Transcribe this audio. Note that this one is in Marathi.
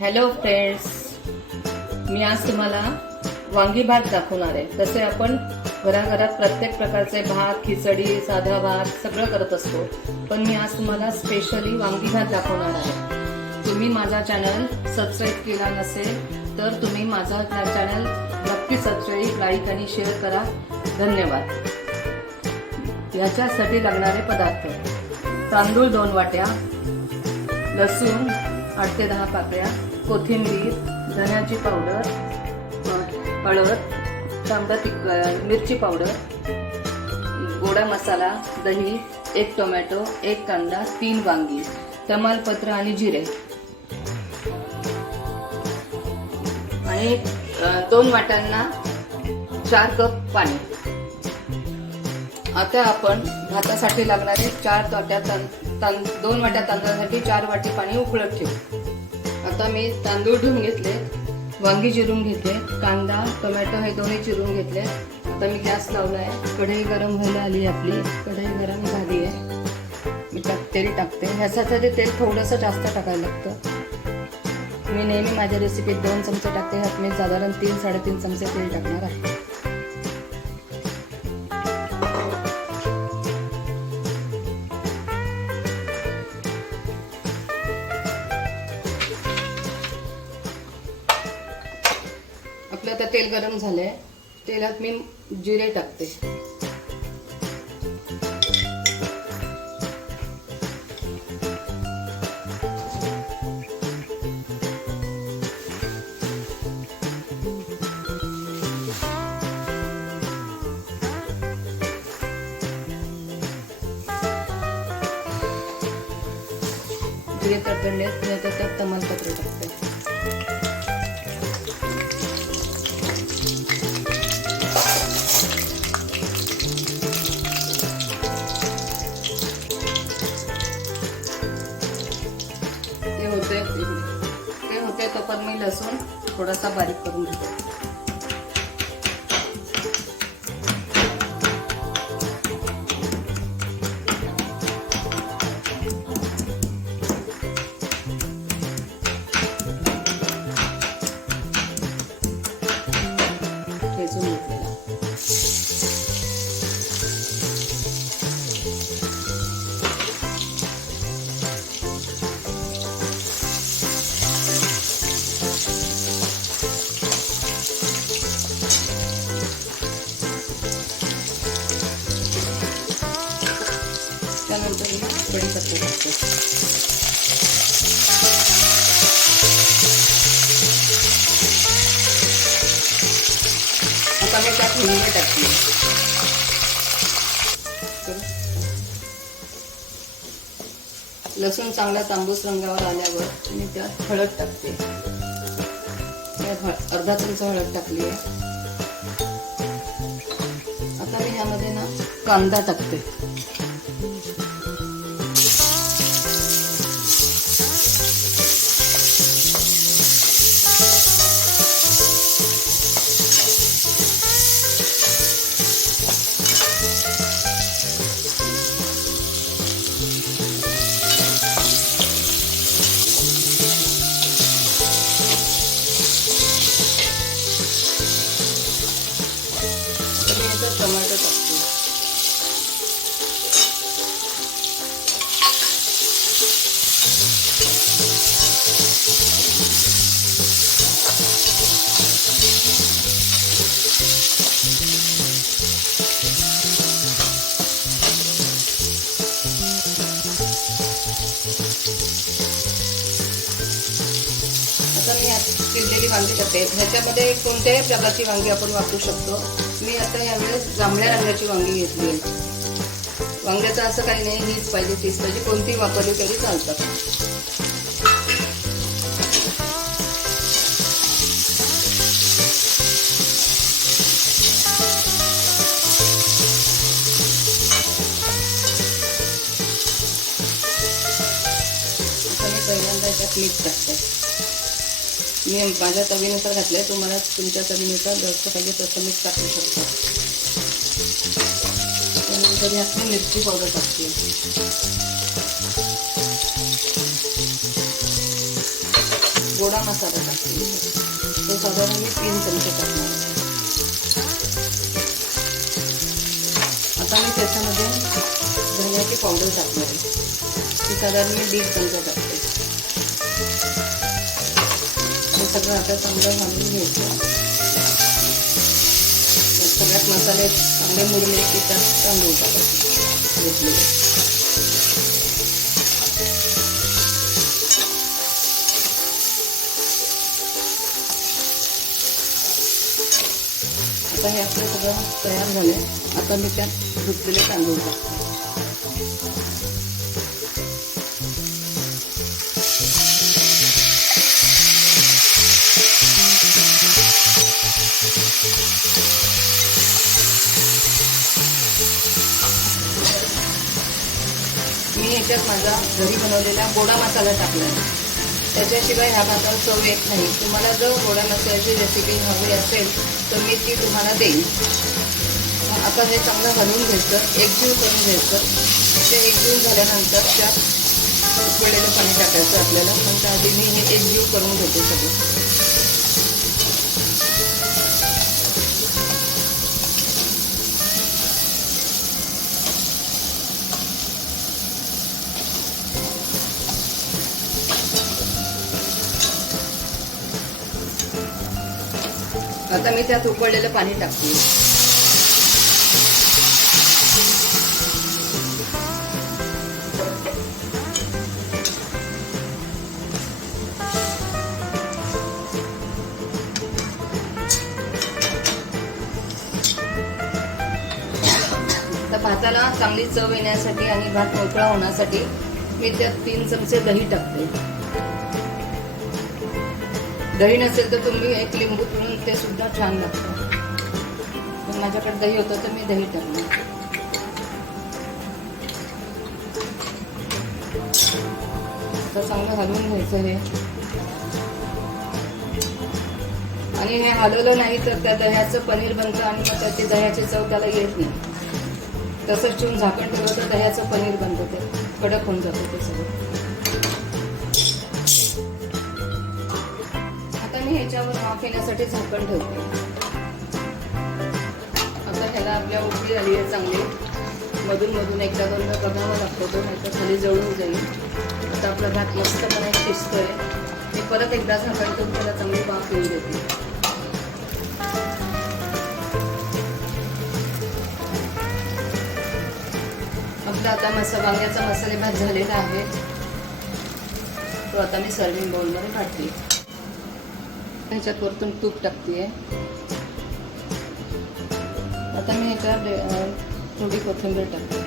हॅलो फ्रेंड्स, मी आज तुम्हाला वांगी भात दाखवणार आहे. तसे आपण घराघरात प्रत्येक प्रकारचे भात, खिचडी, साधा भात सगळं करत असतो, पण मी आज तुम्हाला स्पेशली वांगी भात दाखवणार आहे. तुम्ही माझा चॅनल सबस्क्राईब केला नसेल तर तुम्ही माझा चॅनल नक्की सबस्क्राईब, लाईक आणि शेअर करा. धन्यवाद. याच्यासाठी लागणारे पदार्थ: तांदूळ 2 वाट्या, लसूण 8 ते 10 पाकळ्या, कोथिंबीर, धण्याची पावडर, हळद, मिरची पावडर, गोडा मसाला, दही, 1 टोमॅटो, 1 कांदा, 3 वांगी, तमालपत्र आणि जिरे आणि 2 वाट्यांना 4 कप पाणी. आता आपण भातासाठी लागणारे 2 वाट्या तांदळासाठी 4 वाटी पाणी उकळत ठेवू. आता मी तांदूळ धुवून घेतले, वांगी चिरून घेतले, कांदा, टोमॅटो हे दोन्ही चिरून घेतले. आता मी गॅस लावला आहे. कढई गरम व्हायला आली. आपली कढई गरम झाली आहे. मी तेल टाकते. ह्याच्यासाठी तेल थोडंसं जास्त टाकायला लागतं. मी नेहमी माझ्या रेसिपीत 2 चमचे टाकते. ह्यात मी साधारण 3-3.5 चमचे तेल टाकणार आहे. आपलं आता तेल गरम झालंय. तेलात मी जिरे टाकते. जिरे तडतडले मी आता त्यात तमालपत्र टाकते. ते होते तोपर्यंत मी लसूण थोडासा बारीक करून घेते. ठेचून घेतलेला. त्यानंतर मी कढीपत्ता टाकते. आता मी त्यात हिंग टाकते. लसूण चांगला तांबूस रंगावर आल्यावर मी त्यात हळद टाकते. अर्धा चमचा हळद टाकली आहे. आता मी ह्यामध्ये कांदा टाकते. टोमॅटो टाकते. आता मी चिरलेली वांगी टाकते. ह्याच्यामध्ये कोणत्याही प्रकारची वांगी आपण वापरू शकतो. मी आता यावेळेस जांभळ्या रंगाची वांगी घेतली आहे. वांग्याचं असं काही नाही, हीच पाहिजे तीच पाहिजे, कोणती वापरली तरी चालतात. आता मी पहिल्यांदा याच्यात मीठ टाकते. मी माझ्या चवीनुसार घातलंय. तुम्हाला तुमच्या चवीनुसार जसं पाहिजे तसं मीठ टाकू शकता. त्यानंतर यात मी मिरची पावडर टाकते. गोडा मसाला टाकते. तो साधारण मी 3 चमचे टाकणार आहे. आता मी त्याच्यामध्ये धन्याची पावडर टाकणार आहे. ती साधारण मी 1.5 चमचा टाकते. हे सगळं आता चांगलं घालून घ्यायचं. सगळ्यात मसाले चांगले मुरले की त्यात तांदूळ टाकायचे घेतलेले. आता हे आपलं सगळं तयार झाले. आता मी त्यात धुतलेले तांदूळ टाकते. मी याच्यात माझा घरी बनवलेला गोडा मसाला टाकला आहे. त्याच्याशिवाय ह्या भाताला चव येत नाही. तुम्हाला जर गोडा मसाल्याची रेसिपी हवी असेल तर मी ती तुम्हाला देईन. आता हे चांगलं घालून घ्यायचं, एकजीव करून घ्यायचं. ते एकजीव झाल्यानंतर त्यात उकळलेलं पाणी टाकायचं आपल्याला. पण त्याआधी मी हे एकजीव करून घेते सगळं. आता मी त्यात उकळलेलं पाणी टाकते. तर भाताला चांगली चव येण्यासाठी आणि भात मोकळा होण्यासाठी मी त्यात 3 चमचे दही टाकते. दही नसेल तर तुम्ही एक लिंबू पिळून ते सुद्धा छान लागतं. पण माझ्याकडे दही होतं तर मी दही टाकलं. तर चांगलं हलवून घ्यायचं हे. आणि हे हलवलं नाही तर त्या दह्याचं पनीर बनतं आणि मग त्याची दह्याची चव त्याला येत नाही. तसंच ठेवून झाकण ठेवलं तर दह्याचं पनीर बनतं. ते कडक होऊन जातं ते सगळं. मी ह्याच्यावर वाफ येण्यासाठी झाकण ठेवते. आता ह्याला आपल्या उकळी आली आहे चांगली. मधून मधून एकदा दोनदा बघावं लागतो तो, नाहीतर खाली जळून जाईल. आता आपला भात मस्तपणे शिजतोय. मी परत एकदा झाकण ठेवून त्याला चांगली वाफ येऊ देते. आपला आता वांग्याचा मसाले भात झालेला आहे. तो आता मी सर्विंग बाउलमध्ये काढते. ह्याच्यात वरतून तूप टाकते. आता मी ह्याच्यात थोडी कोथिंबीर टाकते.